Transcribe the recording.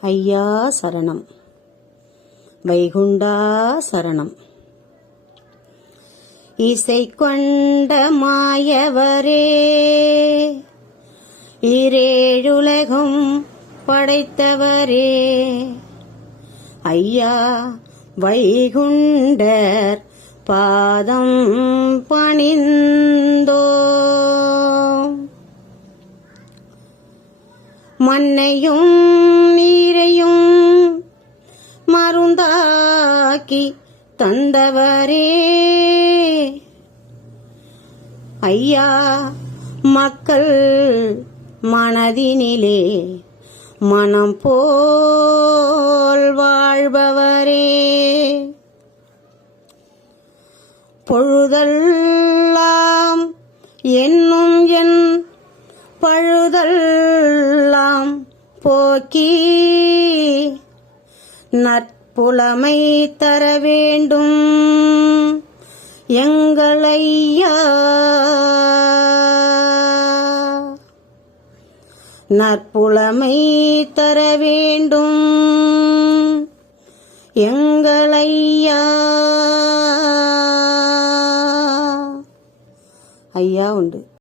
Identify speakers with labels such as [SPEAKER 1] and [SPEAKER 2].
[SPEAKER 1] ஐயா சரணம். வைகுண்டா சரணம். இசை கொண்ட மாயவரே இரேழுலகும் படைத்தவரே. ஐயா வைகுண்டர் பாதம் பணிந்தோ. மண்ணையும் நீ மருந்தாக்கி தந்தவரே. ஐயா மக்கள் மனதினிலே மனம் போல் வாழ்பவரே. பொழுதெல்லாம் என்னும் என் பழுதெல்லாம் போக்கி புலமை தர வேண்டும் எங்களையா? நற்புலமை தர வேண்டும் எங்களையா? ஐயா உண்டு.